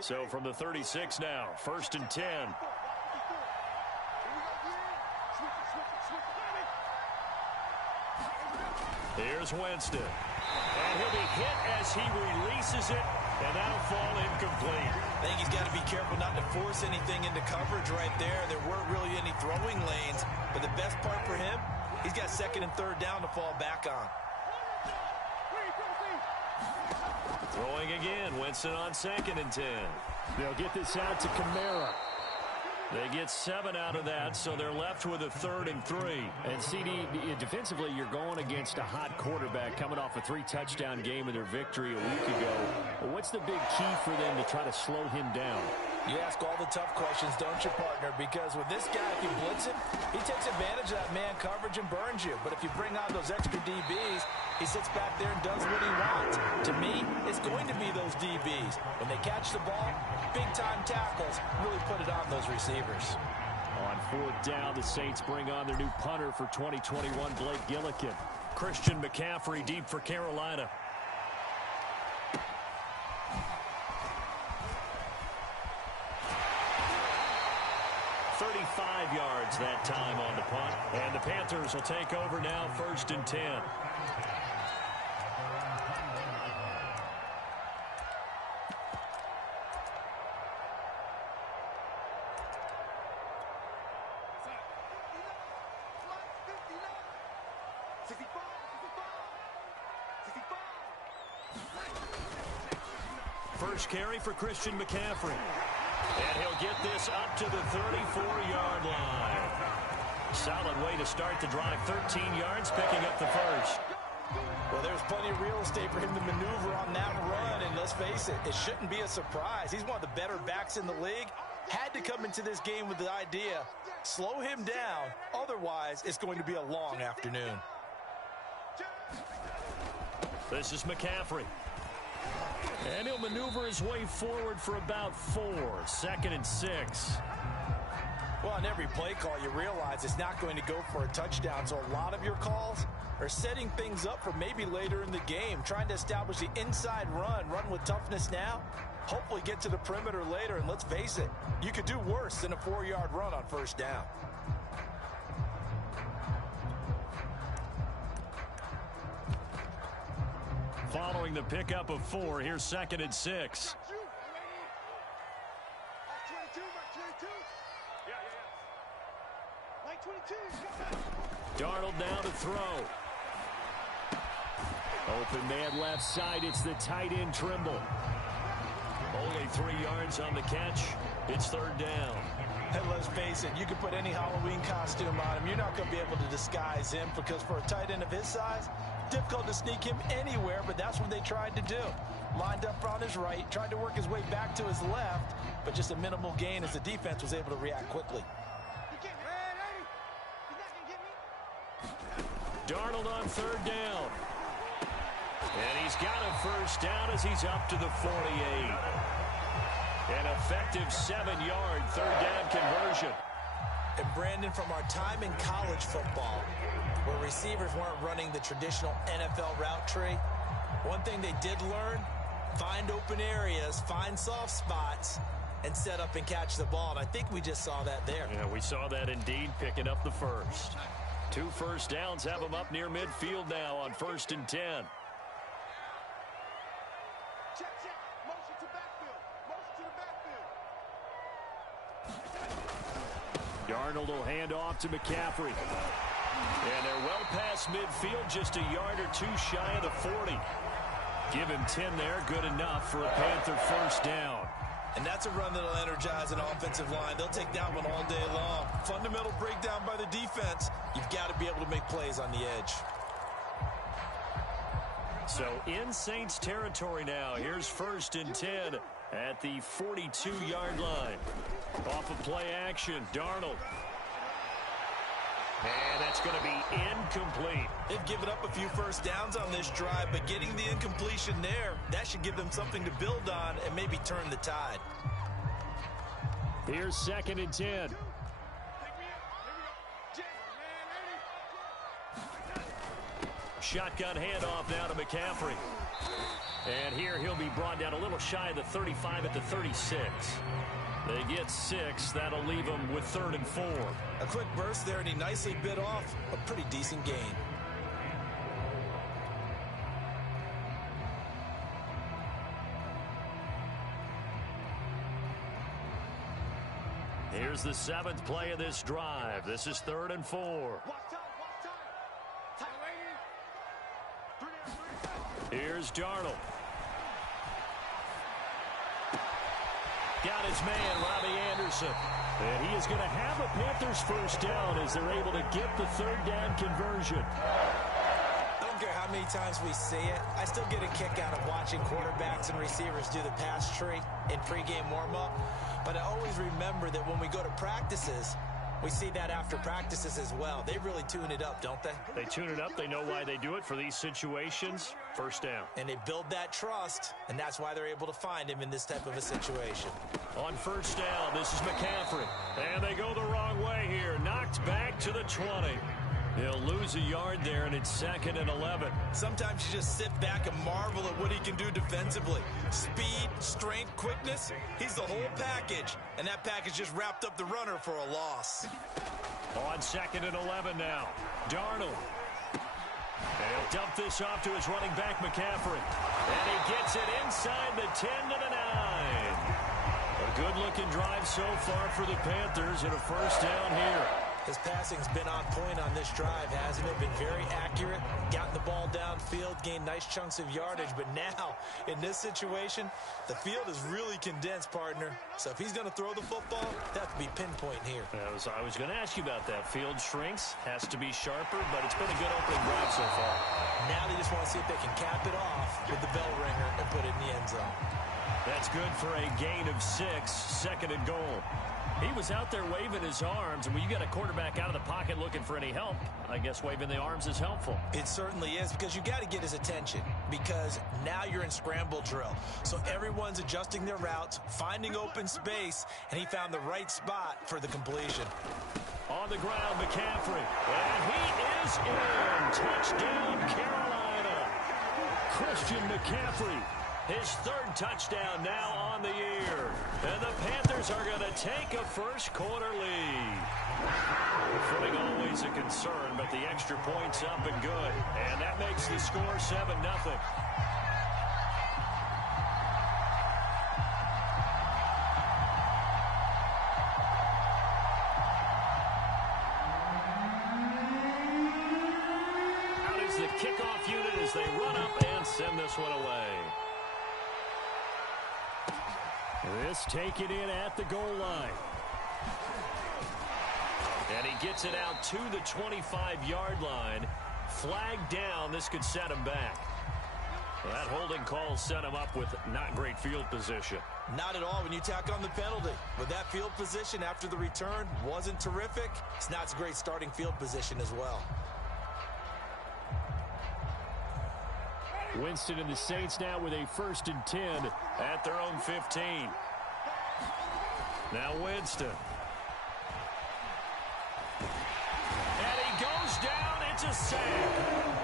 So from the 36 now, 1st and 10. Here's Winston. And he'll be hit as he releases it, and that'll fall incomplete. I think he's got to be careful not to force anything into coverage right there. There weren't really any throwing lanes, but the best part for him, he's got 2nd and 3rd down to fall back on. Throwing again, Winston on 2nd and 10. They'll get this out to Kamara. They get 7 out of that, so they're left with a 3rd and 3. And CD, defensively, you're going against a hot quarterback coming off a 3-touchdown game in their victory a week ago. What's the big key for them to try to slow him down? You ask all the tough questions, don't you, partner? Because with this guy, if you blitz him, he takes advantage of that man coverage and burns you. But if you bring on those extra DBs, he sits back there and does what he wants. To me, it's going to be those DBs. When they catch the ball, big-time tackles really put it on those receivers. On 4th down, the Saints bring on their new punter for 2021, Blake Gillikin. Christian McCaffrey deep for Carolina. Yards that time on the punt. And the Panthers will take over now, 1st and 10. First carry for Christian McCaffrey. And he'll get this up to the 34-yard line. Solid way to start the drive. 13 yards, picking up the first. Well, there's plenty of real estate for him to maneuver on that run. And let's face it, it shouldn't be a surprise. He's one of the better backs in the league. Had to come into this game with the idea, slow him down. Otherwise, it's going to be a long afternoon. This is McCaffrey. And he'll maneuver his way forward for about 4. 2nd and 6. Well, on every play call, you realize it's not going to go for a touchdown. So a lot of your calls are setting things up for maybe later in the game, trying to establish the inside run with toughness now, hopefully get to the perimeter later. And let's face it, you could do worse than a 4-yard run on 1st down. Following the pickup of 4, here's 2nd and 6. Darnold now to throw. Open man left side. It's the tight end Trimble. Only 3 yards on the catch. It's 3rd down. And let's face it, you can put any Halloween costume on him. You're not going to be able to disguise him because for a tight end of his size, difficult to sneak him anywhere, but that's what they tried to do. Lined up on his right, tried to work his way back to his left, but just a minimal gain as the defense was able to react quickly. Darnold on 3rd down. And he's got a 1st down as he's up to the 48. An effective 7-yard 3rd down conversion. And Brandon, from our time in college football, where receivers weren't running the traditional NFL route tree, one thing they did learn, find open areas, find soft spots, and set up and catch the ball. And I think we just saw that there. Yeah, we saw that indeed, picking up the first. 2 1st downs have him up near midfield now on 1st and 10. Darnold will hand off to McCaffrey. And they're well past midfield, just a yard or 2 shy of the 40. Give him 10 there, good enough for a Panther 1st down. And that's a run that'll energize an offensive line. They'll take that one all day long. Fundamental breakdown by the defense. You've got to be able to make plays on the edge. So in Saints territory now, here's 1st and 10 at the 42-yard line. Off of play action, Darnold. And that's going to be incomplete. They've given up a few 1st downs on this drive, but getting the incompletion there, that should give them something to build on and maybe turn the tide. Here's 2nd and 10. Shotgun handoff now to McCaffrey. And here he'll be brought down a little shy of the 35 at the 36. They get 6. That'll leave them with 3rd and 4. A quick burst there, and he nicely bit off a pretty decent gain. Here's the 7th play of this drive. This is 3rd and 4. Here's Darnold. Got his man, Robbie Anderson. And he is going to have a Panthers first down as they're able to get the 3rd down conversion. I don't care how many times we see it. I still get a kick out of watching quarterbacks and receivers do the pass tree in pregame warm-up. But I always remember that when we go to practices, we see that after practices as well. They really tune it up, don't they? They tune it up. They know why they do it for these situations. First down. And they build that trust, and that's why they're able to find him in this type of a situation. On first down, this is McCaffrey. And they go the wrong way here. Knocked back to the 20. He'll lose a yard there, and it's 2nd and 11. Sometimes you just sit back and marvel at what he can do defensively. Speed, strength, quickness, he's the whole package. And that package just wrapped up the runner for a loss. On 2nd and 11 now, Darnold. And he'll dump this off to his running back, McCaffrey. And he gets it inside the 10 to the 9. A good-looking drive so far for the Panthers and a first down here. His passing's been on point on this drive, hasn't it? Been very accurate, gotten the ball downfield, gained nice chunks of yardage. But now, in this situation, the field is really condensed, partner. So if he's going to throw the football, that have to be pinpoint here. I was going to ask you about that. Field shrinks, has to be sharper, but it's been a good opening drive so far. Now they just want to see if they can cap it off with the bell ringer and put it in the end zone. That's good for a gain of 6, 2nd and goal. He was out there waving his arms, and when you got a quarterback out of the pocket looking for any help, I guess waving the arms is helpful. It certainly is, because you got to get his attention, because now you're in scramble drill. So everyone's adjusting their routes, finding open space, and he found the right spot for the completion. On the ground, McCaffrey, and he is in. Touchdown, Carolina. Christian McCaffrey. His 3rd touchdown now on the year. And the Panthers are going to take a first-quarter lead. Footing always a concern, but the extra point's up and good. And that makes the score 7-0. Out is the kickoff unit as they run up and send this one away. This taken in at the goal line. And he gets it out to the 25-yard line. Flag down. This could set him back. Well, that holding call set him up with not great field position. Not at all when you tack on the penalty. But that field position after the return wasn't terrific. It's not a great starting field position as well. Winston and the Saints now with a 1st and 10 at their own 15. Now Winston. And he goes down. It's a sack.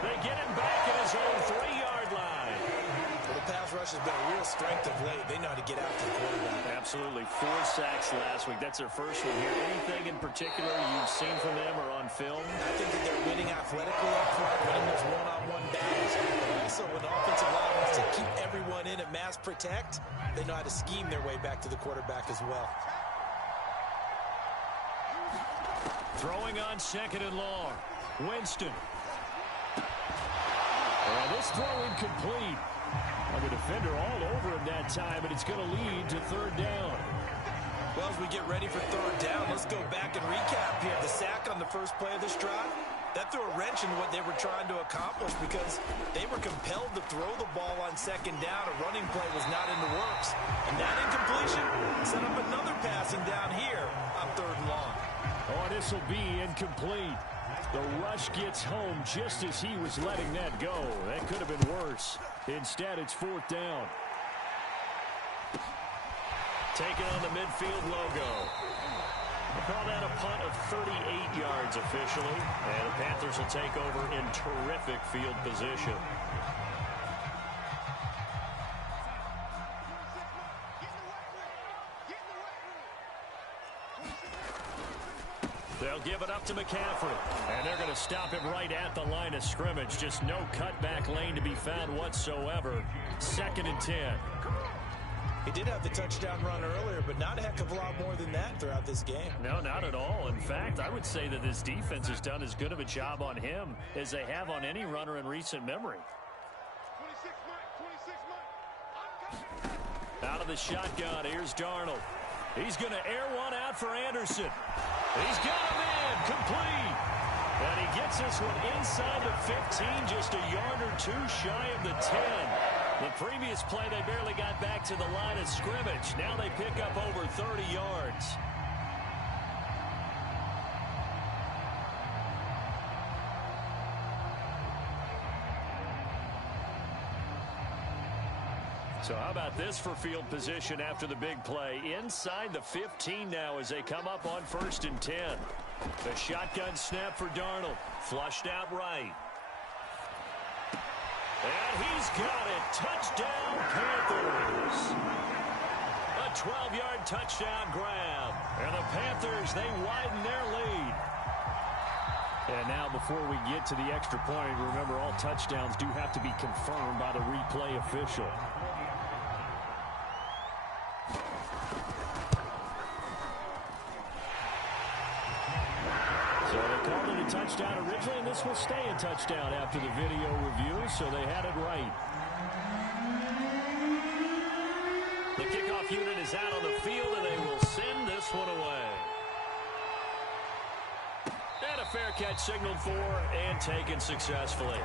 They get him back at his own 3-yard line. Well, the pass rush has been a real strength of late. They know how to get after the quarterback. Absolutely. 4 sacks last week. That's their first one here. Anything in particular you've seen from them or on film? I think that they're winning athletically up front, winning those one-on-one battles. But also when the offensive line wants to keep everyone in and mass protect, they know how to scheme their way back to the quarterback as well. Throwing on 2nd and long. Winston. And this throw incomplete. The defender all over him that time, and it's going to lead to 3rd down. Well, as we get ready for 3rd down, let's go back and recap here. The sack on the first play of this drive, that threw a wrench in what they were trying to accomplish because they were compelled to throw the ball on 2nd down. A running play was not in the works. And that incompletion set up another passing down here on 3rd and long. Oh, this will be incomplete. The rush gets home just as he was letting that go. That could have been worse. Instead, it's 4th down. Taking on the midfield logo. We'll call that a punt of 38 yards officially. And the Panthers will take over in terrific field position. They'll give it up to McCaffrey. And they're going to stop him right at the line of scrimmage. Just no cutback lane to be found whatsoever. 2nd and 10. He did have the touchdown run earlier, but not a heck of a lot more than that throughout this game. No, not at all. In fact, I would say that this defense has done as good of a job on him as they have on any runner in recent memory. Out of the shotgun, here's Darnold. He's going to air one out for Anderson. He's got him in, complete. And he gets this one inside the 15, just a yard or two shy of the 10. The previous play, they barely got back to the line of scrimmage. Now they pick up over 30 yards. So how about this for field position after the big play? Inside the 15 now as they come up on 1st and 10. The shotgun snap for Darnold. Flushed out right. And he's got it. Touchdown, Panthers. A 12-yard touchdown grab. And the Panthers, they widen their lead. And now before we get to the extra point, remember all touchdowns do have to be confirmed by the replay official. So they called it a touchdown originally, and this will stay a touchdown after the video review, so they had it right. The kickoff unit is out on the field, and they will send this one away. And a fair catch signaled for and taken successfully.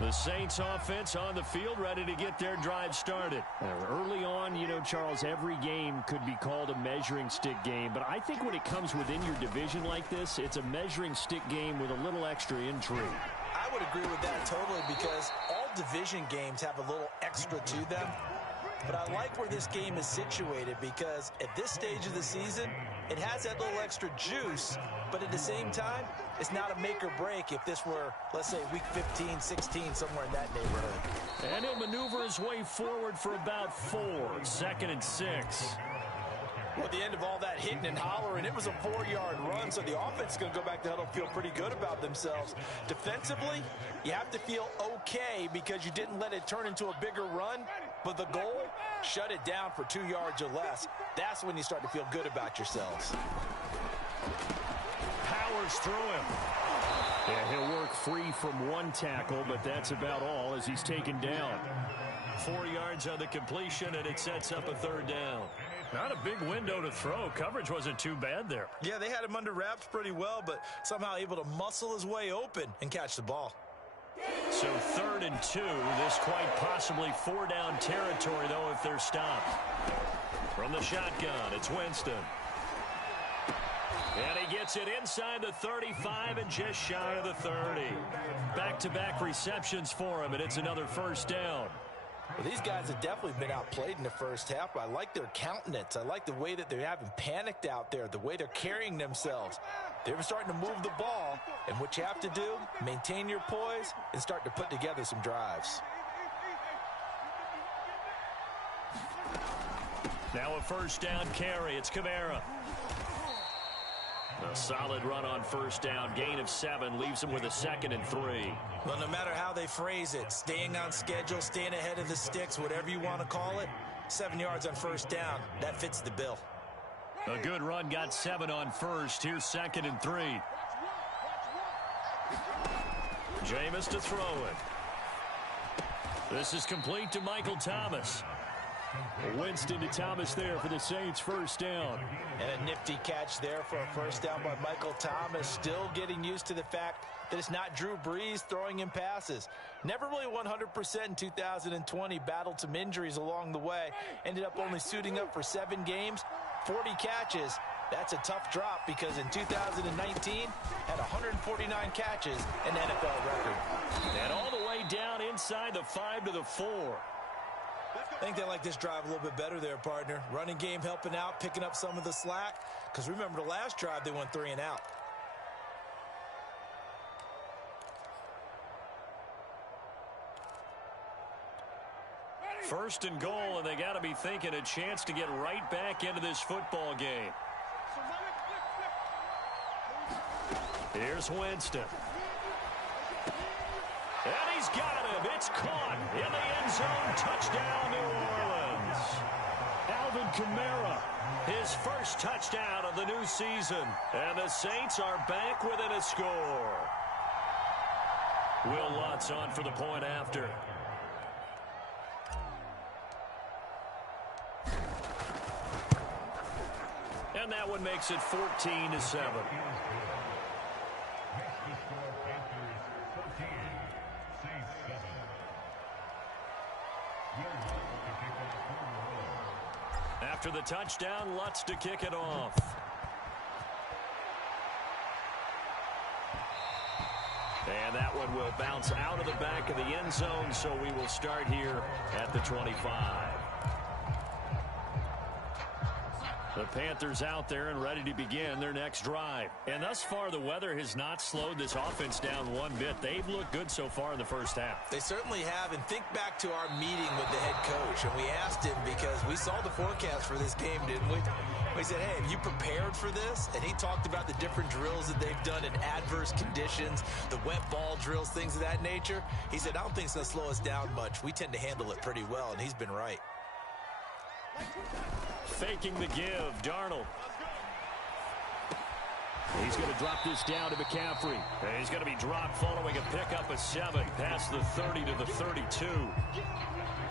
The Saints offense on the field, ready to get their drive started. Early on, you know, Charles, every game could be called a measuring stick game. But I think when it comes within your division like this, it's a measuring stick game with a little extra intrigue. I would agree with that totally because all division games have a little extra to them. But I like where this game is situated because at this stage of the season, it has that little extra juice, but at the same time, it's not a make or break if this were, let's say, week 15, 16, somewhere in that neighborhood. And he'll maneuver his way forward for about 4. 2nd and 6. Well, at the end of all that hitting and hollering, it was a 4-yard run, so the offense is going to go back to huddle, feel pretty good about themselves. Defensively, you have to feel okay because you didn't let it turn into a bigger run, but the goal, shut it down for 2 yards or less. That's when you start to feel good about yourselves. Powers through him. Yeah, he'll work free from one tackle, but that's about all as he's taken down. 4 yards on the completion, and it sets up a 3rd down. Not a big window to throw. Coverage wasn't too bad there. Yeah, they had him under wraps pretty well, but somehow able to muscle his way open and catch the ball. So 3rd and 2. This quite possibly 4-down territory, though, if they're stopped. From the shotgun, it's Winston. And he gets it inside the 35 and just shy of the 30. Back-to-back receptions for him, and it's another 1st down. Well, these guys have definitely been outplayed in the first half, but I like their countenance. I like the way that they're having panicked out there, the way they're carrying themselves. They're starting to move the ball, and what you have to do, maintain your poise and start to put together some drives. Now a 1st down carry. It's Kamara. A solid run on 1st down. Gain of 7 leaves him with a 2nd and 3. Well, no matter how they phrase it, staying on schedule, staying ahead of the sticks, whatever you want to call it, 7 yards on 1st down, that fits the bill. A good run, got 7 on 1st. Here's 2nd and 3. Jameis to throw it. This is complete to Michael Thomas. Winston to Thomas there for the Saints' 1st down. And a nifty catch there for a 1st down by Michael Thomas. Still getting used to the fact that it's not Drew Brees throwing him passes. Never really 100% in 2020. Battled some injuries along the way. Ended up only suiting up for 7 games, 40 catches. That's a tough drop because in 2019 had 149 catches, an NFL record. And all the way down inside the 5 to the 4. I think they like this drive a little bit better there, partner. Running game helping out, picking up some of the slack. Because remember the last drive, they went 3 and out. First and goal, and they got to be thinking a chance to get right back into this football game. Here's Winston. And he's got him. It's caught in the end zone. Touchdown, New Orleans. Alvin Kamara, his first touchdown of the new season. And the Saints are back within a score. Will Lutz on for the point after. And that one makes it 14-7. After the touchdown, Lutz to kick it off. And that one will bounce out of the back of the end zone, so we will start here at the 25. The Panthers out there and ready to begin their next drive. And thus far, the weather has not slowed this offense down one bit. They've looked good so far in the first half. They certainly have. And think back to our meeting with the head coach. And we asked him because we saw the forecast for this game, didn't we? We said, hey, have you prepared for this? And he talked about the different drills that they've done in adverse conditions, the wet ball drills, things of that nature. He said, I don't think it's going to slow us down much. We tend to handle it pretty well, and he's been right. Faking the give, Darnold. He's going to drop this down to McCaffrey. And he's going to be dropped following a pickup of 7 past the 30 to the 32.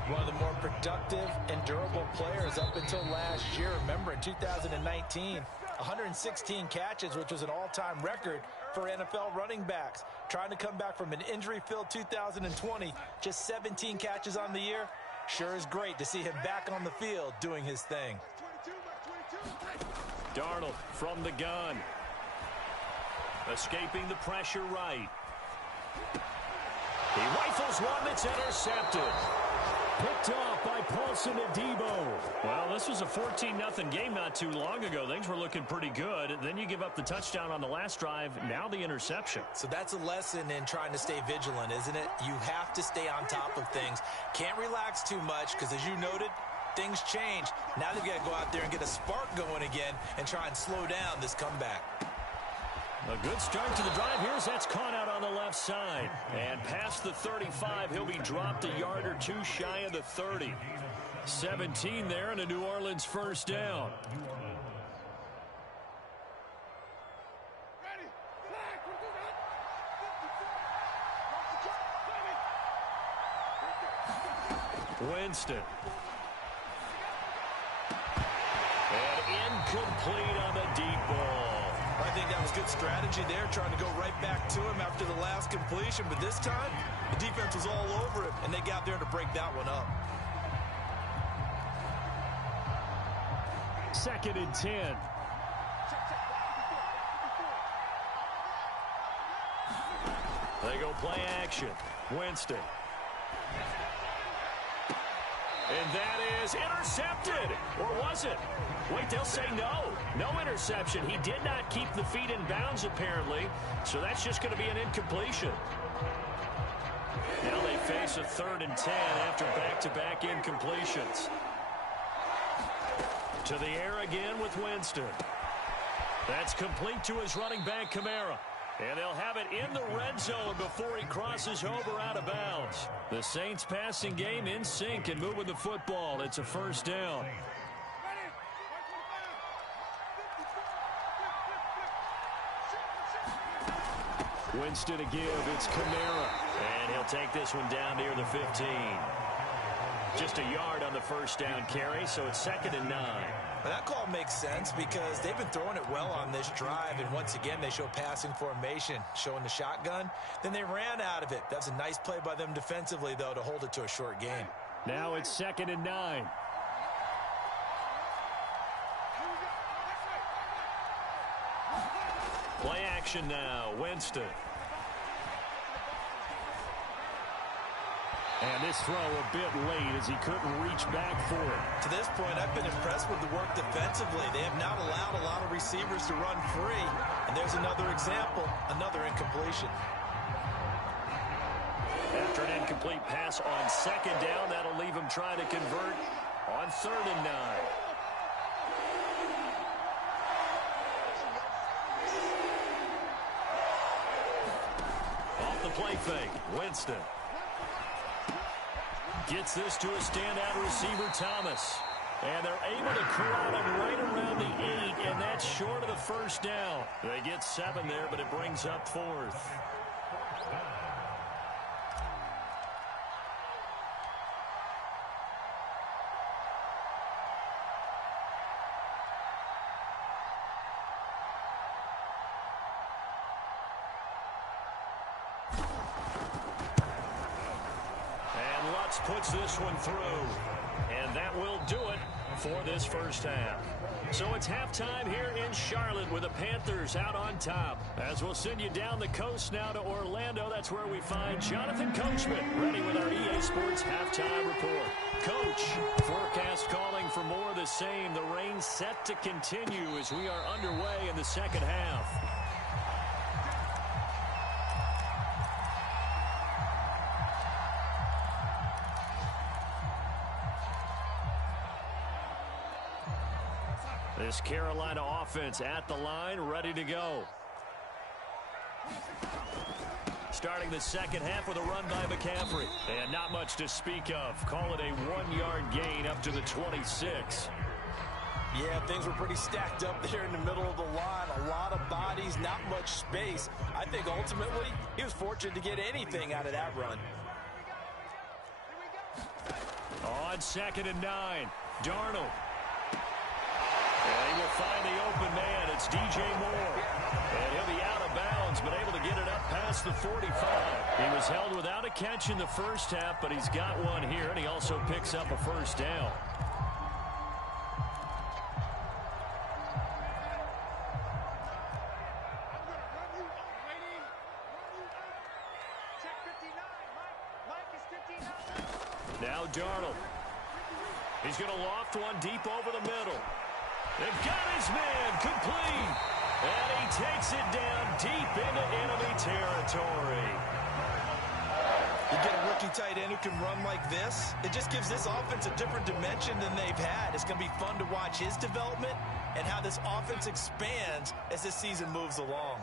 One of the more productive and durable players up until last year. Remember, in 2019, 116 catches, which was an all-time record for NFL running backs. Trying to come back from an injury-filled 2020, just 17 catches on the year. Sure is great to see him back on the field doing his thing. Darnold from the gun. Escaping the pressure right. He rifles one that's intercepted. Picked off by Paulson Adebo. Well, this was a 14-0 game not too long ago. Things were looking pretty good. Then you give up the touchdown on the last drive. Now the interception. So that's a lesson in trying to stay vigilant, isn't it? You have to stay on top of things. Can't relax too much because, as you noted, things change. Now they've got to go out there and get a spark going again and try and slow down this comeback. A good start to the drive. That's caught out on the left side. And past the 35, he'll be dropped a yard or two shy of the 30. 17 there and a New Orleans first down. Winston. And incomplete on the deep ball. I think that was good strategy there, trying to go right back to him after the last completion. But this time, the defense was all over him, and they got there to break that one up. 2nd and 10. They go play action. Winston. And that is intercepted. Or was it? Wait, they'll say no. No interception. He did not keep the feet in bounds, apparently. So that's just going to be an incompletion. Now they face a 3rd and 10 after back-to-back incompletions. To the air again with Winston. That's complete to his running back, Kamara. And they'll have it in the red zone before he crosses over out of bounds. The Saints passing game in sync and moving the football. It's a first down. Winston to give. It's Kamara. And he'll take this one down near the 15. Just a yard on the first down carry, so it's 2nd and 9. But that call makes sense because they've been throwing it well on this drive, and once again they show passing formation, showing the shotgun. Then they ran out of it. That's a nice play by them defensively, though, to hold it to a short gain. Now it's 2nd and 9. Play action now, Winston. And this throw a bit late as he couldn't reach back for it. To this point, I've been impressed with the work defensively. They have not allowed a lot of receivers to run free. And there's another example, another incompletion. After After an incomplete pass on second down, that'll leave him trying to convert on 3rd and 9. Off the play fake, Winston. Gets this to a standout receiver, Thomas. And they're able to corral him right around the 8, and that's short of the first down. They get 7 there, but it brings up 4th. And Lutz puts this one through. And that will do it for this first half. So it's halftime here in Charlotte with the Panthers out on top. As we'll send you down the coast now to Orlando, that's where we find Jonathan Coachman ready with our EA Sports halftime report. Coach, forecast calling for more of the same. The rain set to continue as we are underway in the second half. This Carolina offense at the line, ready to go. Starting the second half with a run by McCaffrey. And not much to speak of. Call it a 1-yard gain up to the 26. Yeah, things were pretty stacked up there in the middle of the line. A lot of bodies, not much space. I think ultimately he was fortunate to get anything out of that run. On 2nd and 9, Darnold. And he will find the open man. It's DJ Moore. And he'll be out of bounds, but able to get it up past the 45. He was held without a catch in the first half, but he's got one here, and he also picks up a first down. Now Darnold. He's going to loft one deep over the middle. They've got his man complete. And he takes it down deep into enemy territory. You get a rookie tight end who can run like this, it just gives this offense a different dimension than they've had. It's going to be fun to watch his development and how this offense expands as this season moves along.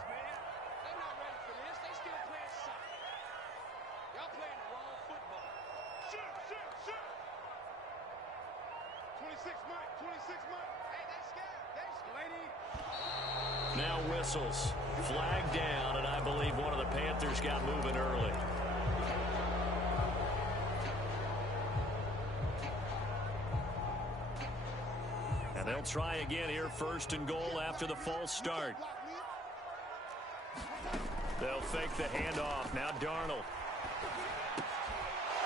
Now whistles. Flag down, and I believe one of the Panthers got moving early. And they'll try again here, 1st and goal after the false start. They'll fake the handoff. Now Darnold.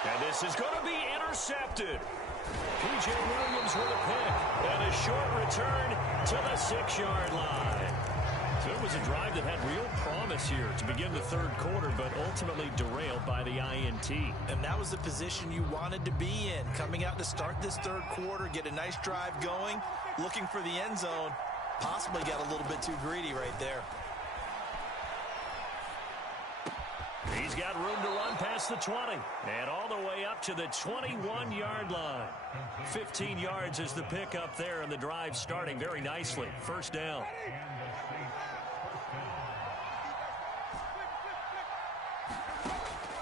And this is going to be intercepted. P.J. Williams with a pick. And a short return to the 6-yard line. So it was a drive that had real promise here to begin the 3rd quarter, but ultimately derailed by the INT. And that was the position you wanted to be in. Coming out to start this 3rd quarter, get a nice drive going, looking for the end zone. Possibly got a little bit too greedy right there. He's got room to run past the 20 and all the way up to the 21-yard line. 15 yards is the pickup there, and the drive starting very nicely. 1st down.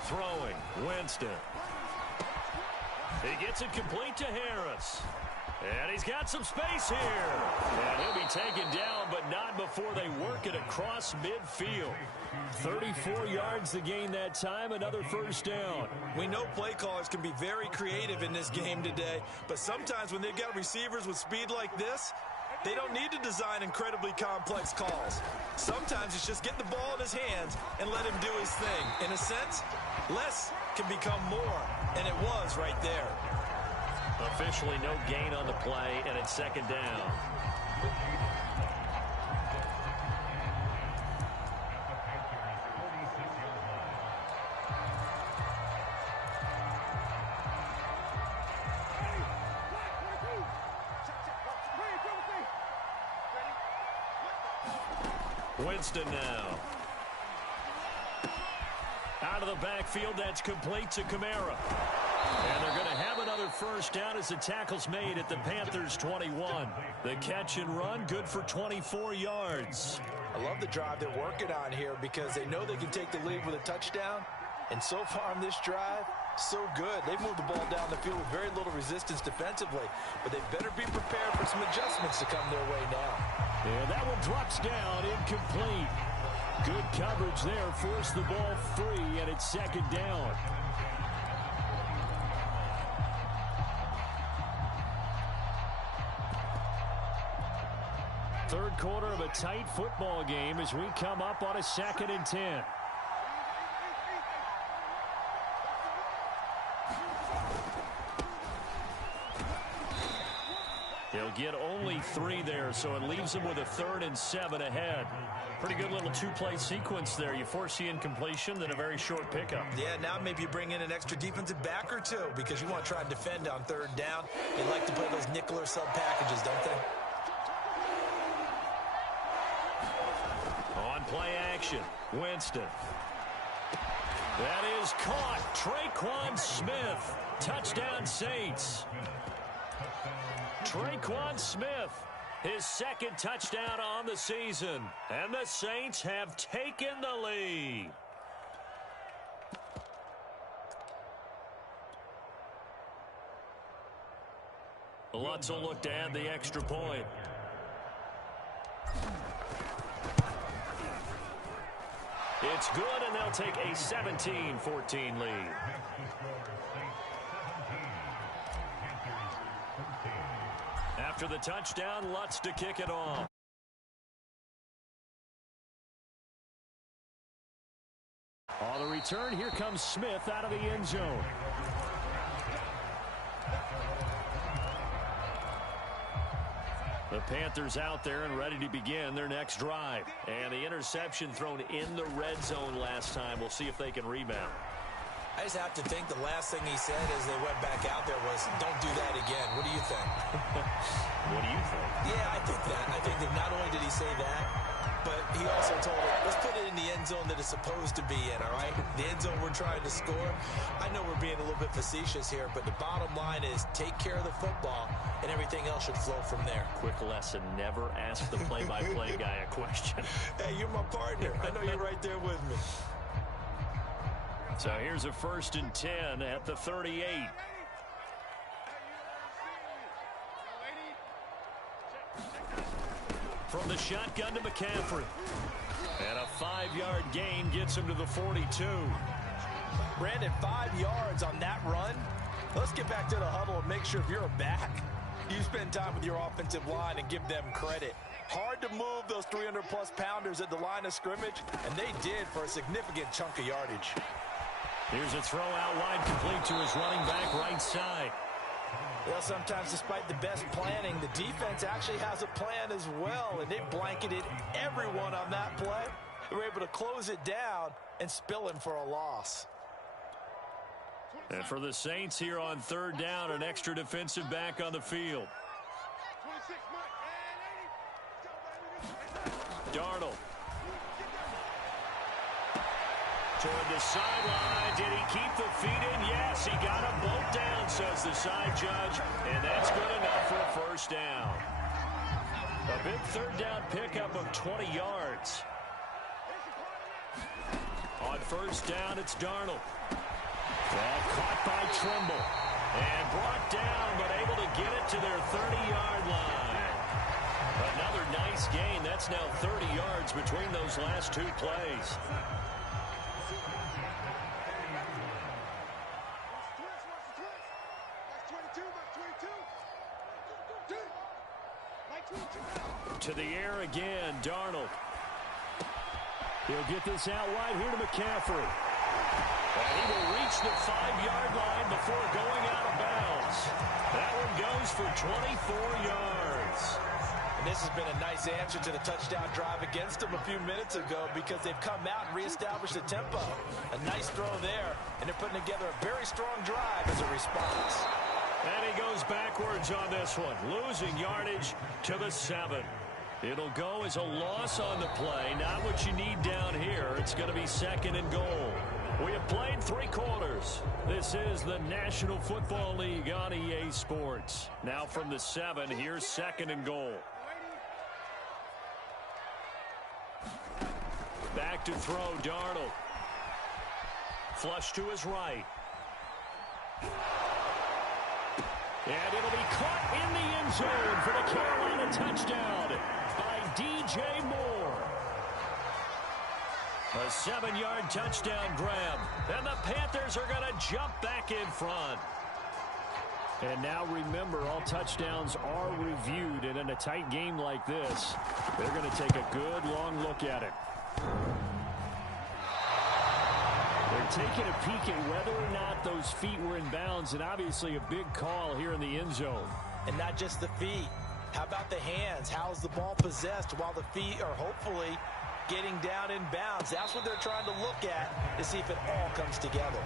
Throwing, Winston. He gets it complete to Harris. And he's got some space here. And he'll be taken down, but not before they work it across midfield. 34 yards to gain that time, another 1st down. We know play callers can be very creative in this game today, but sometimes when they've got receivers with speed like this, they don't need to design incredibly complex calls. Sometimes it's just get the ball in his hands and let him do his thing. In a sense, less can become more, and it was right there. Officially no gain on the play, and it's 2nd down. Winston now. Out out of the backfield. That's complete to Kamara. And they're going to have another first down as the tackle's made at the Panthers' 21. The catch and run, good for 24 yards. I love the drive they're working on here because they know they can take the lead with a touchdown. And so far on this drive, so good. They've moved the ball down the field with very little resistance defensively. But they better be prepared for some adjustments to come their way now. And that one drops down, incomplete. Good coverage there, forced the ball free, and it's second down. Third quarter of a tight football game as we come up on a 2nd and 10. They'll get only 3 there, so it leaves them with a 3rd and 7 ahead. Pretty good little two-play sequence there. You force the incompletion, then a very short pickup. Yeah, now maybe you bring in an extra defensive back or two because you want to try and defend on 3rd down. They like to play those nickel or sub packages, don't they? On play action, Winston. That is caught. Traquan Smith. Touchdown, Saints. Traquan Smith, his 2nd touchdown on the season. And the Saints have taken the lead. Lutz will look to add the extra point. It's good, and they'll take a 17-14 lead. After the touchdown, Lutz to kick it off. On the return, here comes Smith out of the end zone. The Panthers out there and ready to begin their next drive. And the interception thrown in the red zone last time. We'll see if they can rebound. I just have to think the last thing he said as they went back out there was, don't do that again. What do you think? What do you think? Yeah, I think that. I think that not only did he say that, but he also told it, let's put it in the end zone that it's supposed to be in, all right? The end zone we're trying to score. I know we're being a little bit facetious here, but the bottom line is take care of the football, and everything else should flow from there. Quick lesson, never ask the play-by-play guy a question. Hey, you're my partner. I know you're right there with me. So here's a 1st and 10 at the 38. From the shotgun to McCaffrey. And a 5-yard gain gets him to the 42. Brandon, 5 yards on that run. Let's get back to the huddle and make sure if you're a back, you spend time with your offensive line and give them credit. Hard to move those 300-plus pounders at the line of scrimmage, and they did for a significant chunk of yardage. Here's a throw out wide, complete to his running back right side. Well, sometimes despite the best planning, the defense actually has a plan as well, and they blanketed everyone on that play. They were able to close it down and spill him for a loss. And for the Saints here on 3rd down, an extra defensive back on the field. Darnold. Toward the sideline. Did he keep the feet in? Yes, he got them both down, says the side judge. And that's good enough for a first down. A big 3rd down pickup of 20 yards. On 1st down, it's Darnold. Ball caught by Trimble. And brought down, but able to get it to their 30-yard line. Another nice gain. That's now 30 yards between those last 2 plays. To the air again, Darnold. He'll get this out wide here to McCaffrey. And he will reach the 5-yard line before going out of bounds. That one goes for 24 yards. And this has been a nice answer to the touchdown drive against them a few minutes ago because they've come out and reestablished the tempo. A nice throw there, and they're putting together a very strong drive as a response. And he goes backwards on this one, losing yardage to the 7. It'll go as a loss on the play. Not what you need down here. It's going to be 2nd and goal. We have played 3 quarters. This is the National Football League on EA Sports. Now from the 7, here's 2nd and goal. Back to throw, Darnold. Flush to his right. And it'll be caught in the end zone for the Carolina touchdown by DJ Moore. A 7-yard touchdown grab. And the Panthers are going to jump back in front. And now remember, all touchdowns are reviewed. And in a tight game like this, they're going to take a good long look at it. They're taking a peek at whether or not those feet were in bounds. And obviously a big call here in the end zone. And not just the feet. How about the hands? How's the ball possessed while the feet are hopefully getting down in bounds? That's what they're trying to look at to see if it all comes together.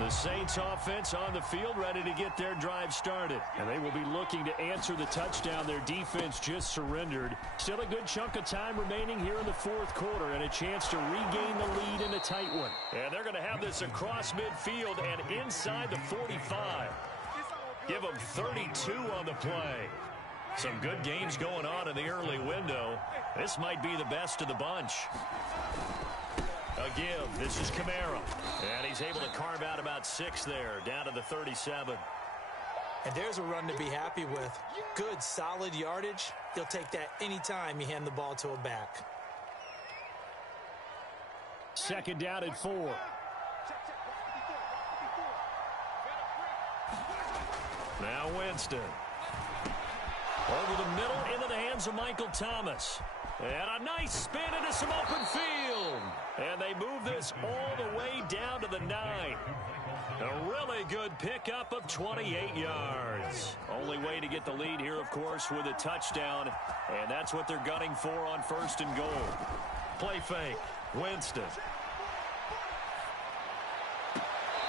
The Saints offense on the field, ready to get their drive started. And they will be looking to answer the touchdown. Their defense just surrendered. Still a good chunk of time remaining here in the 4th quarter and a chance to regain the lead in a tight one. And they're going to have this across midfield and inside the 45. Give them 32 on the play. Some good games going on in the early window. This might be the best of the bunch. A give. This is Kamara. And he's able to carve out about 6 there, down to the 37. And there's a run to be happy with. Good, solid yardage. He'll take that anytime you hand the ball to a back. 2nd down and 4. Now Winston. Over the middle into the hands of Michael Thomas. And a nice spin into some open field. And they move this all the way down to the 9. A really good pickup of 28 yards. Only way to get the lead here, of course, with a touchdown. And that's what they're gunning for on 1st and goal. Play fake. Winston.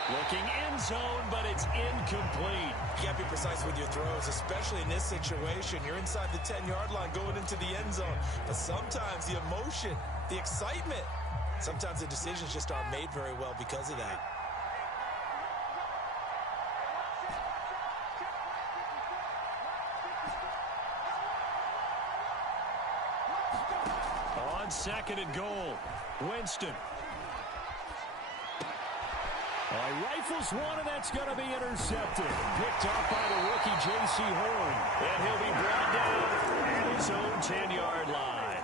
Looking end zone, but it's incomplete. You got to be precise with your throws, especially in this situation. You're inside the 10-yard line going into the end zone. But sometimes the emotion, the excitement, sometimes the decisions just aren't made very well because of that. On 2nd and goal, Winston. Rifles one, and that's going to be intercepted. Picked off by the rookie J.C. Horn. And he'll be brought down at his own 10-yard line.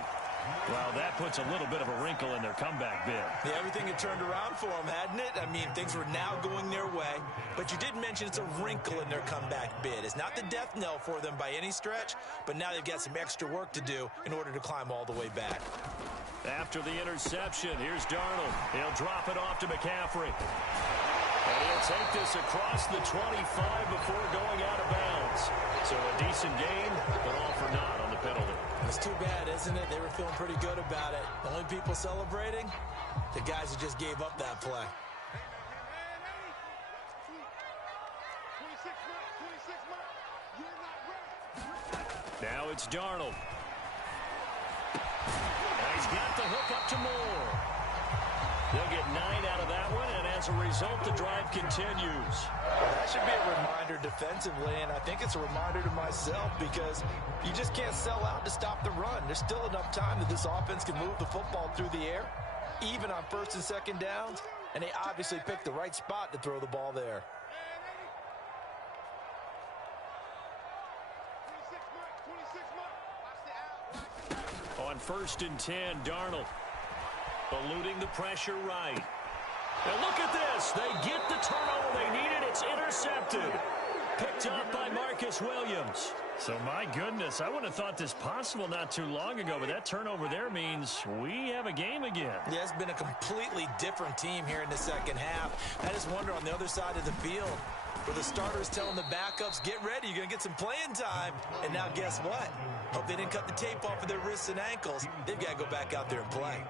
Well, that puts a little bit of a wrinkle in their comeback bid. Yeah, everything had turned around for them, hadn't it? I mean, things were now going their way. But you did mention it's a wrinkle in their comeback bid. It's not the death knell for them by any stretch, but now they've got some extra work to do in order to climb all the way back. After the interception, here's Darnold. He'll drop it off to McCaffrey. And he'll take this across the 25 before going out of bounds. So a decent game, but all for naught on the penalty. It's too bad, isn't it? They were feeling pretty good about it. The only people celebrating, the guys who just gave up that play. Now it's Darnold. And he's got the hook up to Moore. They'll get 9 out of that one, and as a result, the drive continues. Well, that should be a reminder defensively, and I think it's a reminder to myself because you just can't sell out to stop the run. There's still enough time that this offense can move the football through the air, even on 1st and 2nd downs, and they obviously picked the right spot to throw the ball there. On 1st and 10, Darnold. Eluding the pressure right. And look at this. They get the turnover they needed. It's intercepted. Picked up by Marcus Williams. So, my goodness, I wouldn't have thought this possible not too long ago, but that turnover there means we have a game again. Yeah, it's been a completely different team here in the 2nd half. I just wonder on the other side of the field where the starters telling the backups, get ready, you're going to get some playing time. And now guess what? Hope they didn't cut the tape off of their wrists and ankles. They've got to go back out there and play.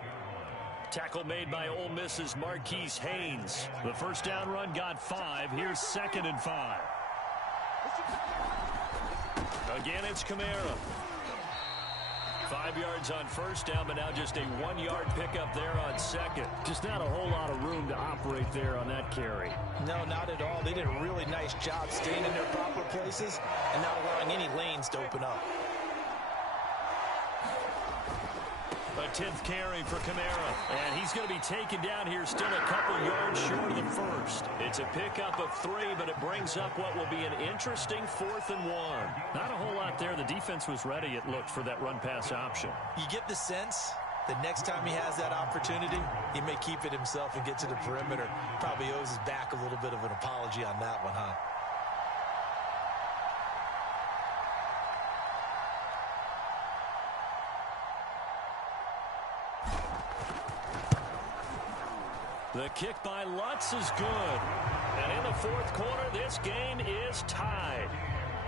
Tackle made by Ole Miss's Marquise Haynes. The first down run got 5. Here's 2nd and 5. Again, it's Kamara. 5 yards on first down, but now just a 1-yard pickup there on second. Just not a whole lot of room to operate there on that carry. No, not at all. They did a really nice job staying in their proper places and not allowing any lanes to open up. A 10th carry for Kamara. And he's going to be taken down here still a couple yards short of the first. It's a pickup of 3, but it brings up what will be an interesting 4th and 1. Not a whole lot there. The defense was ready, it looked, for that run-pass option. You get the sense that next time he has that opportunity, he may keep it himself and get to the perimeter. Probably owes his back a little bit of an apology on that one, huh? The kick by Lutz is good. And in the 4th quarter, this game is tied.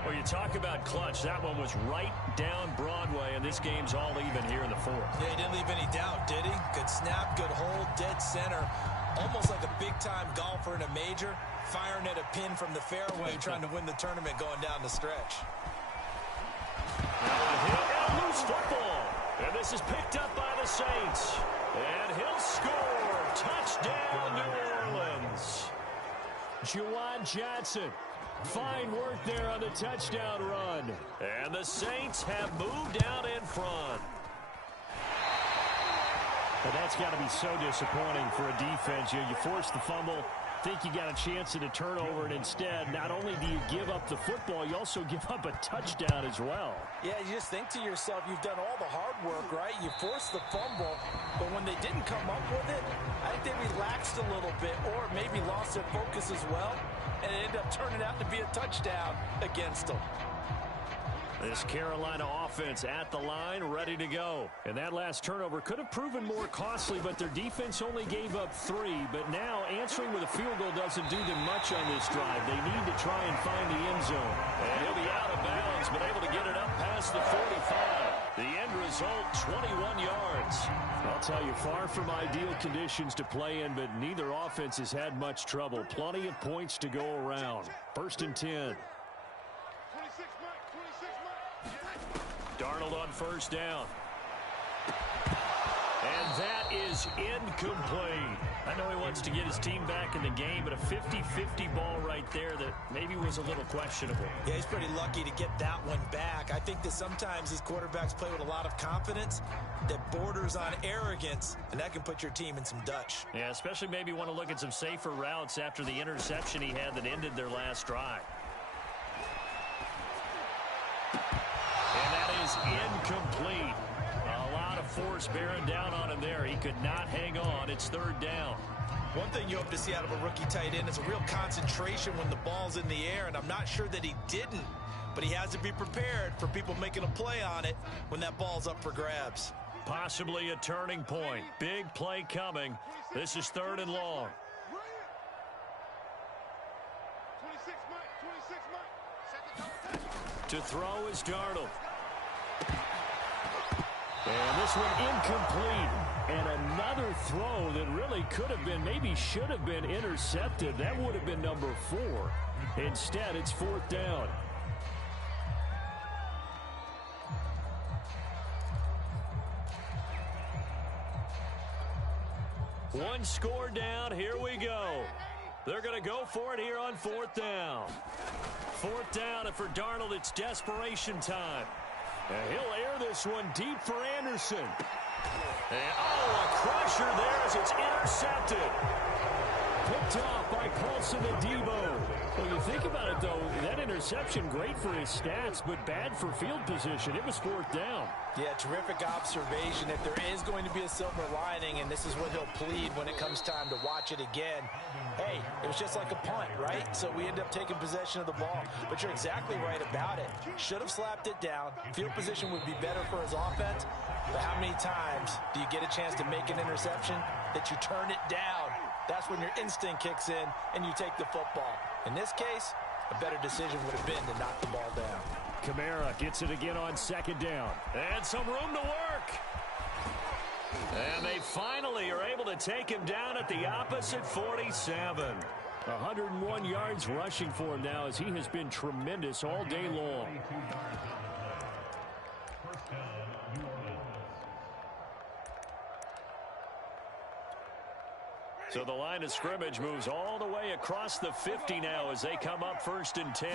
Well, you talk about clutch. That one was right down Broadway, and this game's all even here in the 4th. Yeah, he didn't leave any doubt, did he? Good snap, good hold, dead center. Almost like a big-time golfer in a major, firing at a pin from the fairway, trying to win the tournament going down the stretch. Now a hit and a loose football. And this is picked up by the Saints. And he'll score. Touchdown, New Orleans. Juwan Johnson. Fine work there on the touchdown run. And the Saints have moved out in front. But that's got to be so disappointing for a defense. You force the fumble, think you got a chance at a turnover, and instead, not only do you give up the football, you also give up a touchdown as well. Yeah, you just think to yourself, you've done all the hard work, right? You forced the fumble, but when they didn't come up with it, I think they relaxed a little bit or maybe lost their focus as well, and it ended up turning out to be a touchdown against them. This Carolina offense at the line, ready to go. And that last turnover could have proven more costly, but their defense only gave up 3. But now answering with a field goal doesn't do them much on this drive. They need to try and find the end zone. And he'll be out of bounds, but able to get it up past the 45. The end result, 21 yards. I'll tell you, far from ideal conditions to play in, but neither offense has had much trouble. Plenty of points to go around. 1st and 10. Darnold on first down. And that is incomplete. I know he wants to get his team back in the game, but a 50-50 ball right there that maybe was a little questionable. Yeah, he's pretty lucky to get that one back. I think that sometimes these quarterbacks play with a lot of confidence that borders on arrogance, and that can put your team in some Dutch. Yeah, especially maybe want to look at some safer routes after the interception he had that ended their last drive. And that is incomplete. A lot of force bearing down on him there. He could not hang on. It's 3rd down. One thing you hope to see out of a rookie tight end is a real concentration when the ball's in the air, and I'm not sure that he didn't, but he has to be prepared for people making a play on it when that ball's up for grabs. Possibly a turning point. Big play coming. This is 3rd and long. To throw is Darnold. And this one incomplete. And another throw that really could have been, maybe should have been intercepted. That would have been number 4. Instead, it's 4th down. One score down. Here we go. They're going to go for it here on 4th down. 4th down, and for Darnold, it's desperation time. And he'll air this one deep for Anderson. And, a crusher there as it's intercepted. Picked off by Paulson Adebo. Well, you think about it, though, that interception, great for his stats, but bad for field position. It was 4th down. Yeah, terrific observation. If there is going to be a silver lining, and this is what he'll plead when it comes time to watch it again, hey, it was just like a punt, right? So we end up taking possession of the ball. But you're exactly right about it. Should have slapped it down. Field position would be better for his offense. But how many times do you get a chance to make an interception that you turn it down? That's when your instinct kicks in and you take the football. In this case, a better decision would have been to knock the ball down. Kamara gets it again on 2nd down. And some room to work. And they finally are able to take him down at the opposite 47. 101 yards rushing for him now as he has been tremendous all day long. So the line of scrimmage moves all the way across the 50 now as they come up 1st and 10.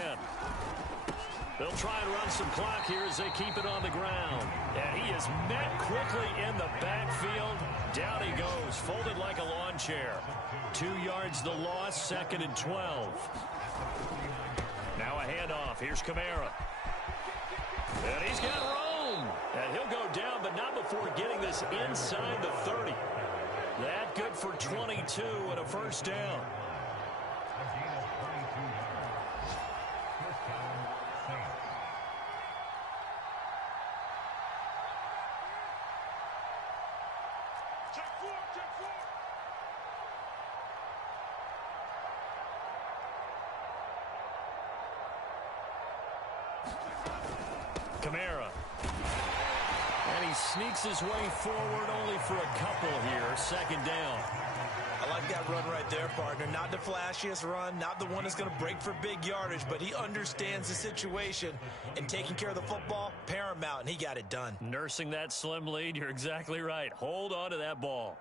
They'll try and run some clock here as they keep it on the ground. And he is met quickly in the backfield. Down he goes, folded like a lawn chair. 2 yards the loss, 2nd and 12. Now a handoff. Here's Kamara. And he's got room. And he'll go down, but not before getting this inside the 30. That good for 22 and a 1st down. Kamara. And he sneaks his way forward only for a couple here. 2nd down. I like that run right there, partner. Not the flashiest run, not the one that's going to break for big yardage, but he understands the situation, and taking care of the football, paramount, and he got it done. Nursing that slim lead, you're exactly right. Hold on to that ball.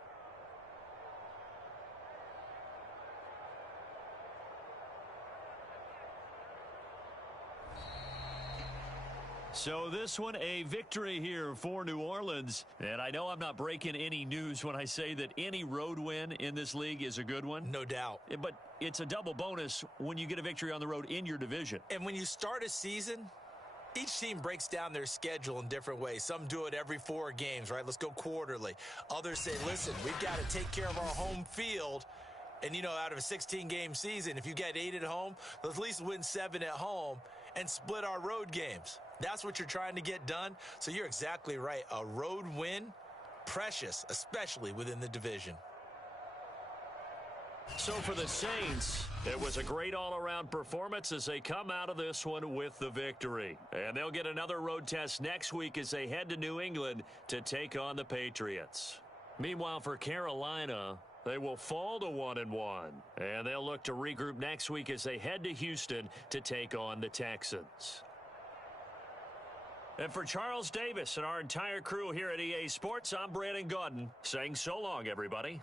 So this one, a victory here for New Orleans. And I know I'm not breaking any news when I say that any road win in this league is a good one. No doubt. But it's a double bonus when you get a victory on the road in your division. And when you start a season, each team breaks down their schedule in different ways. Some do it every 4 games, right? Let's go quarterly. Others say, listen, we've got to take care of our home field. And, you know, out of a 16-game season, if you get 8 at home, let's at least win 7 at home and split our road games. That's what you're trying to get done. So you're exactly right. A road win, precious, especially within the division. So for the Saints, it was a great all-around performance as they come out of this one with the victory. And they'll get another road test next week as they head to New England to take on the Patriots. Meanwhile, for Carolina, they will fall to 1-1. And they'll look to regroup next week as they head to Houston to take on the Texans. And for Charles Davis and our entire crew here at EA Sports, I'm Brandon Gaudin saying so long, everybody.